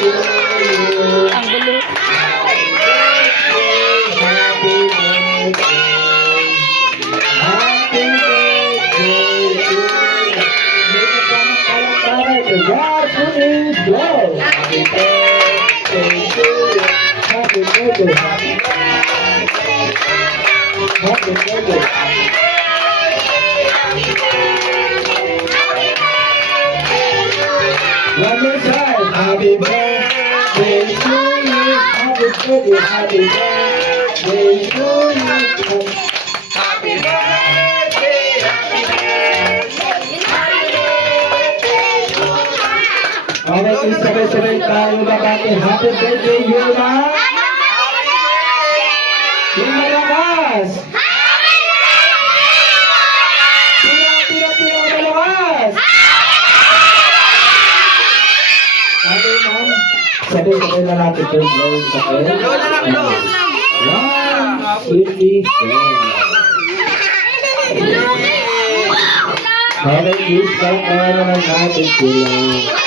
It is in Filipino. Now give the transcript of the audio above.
Ang gulo. One more time. Happy birthday to you. Happy birthday, happy birthday to you. Happy birthday, happy birthday. Okay, sabay-sabay tayo babati. Happy birthday, Yuna. Yung malakas. Tira, malakas. Okay, ma'am. Sabay-sabay na natin ito. Lola lang, Lola. 1, 2, 3, 4. Okay, please, kaya naman natin sila.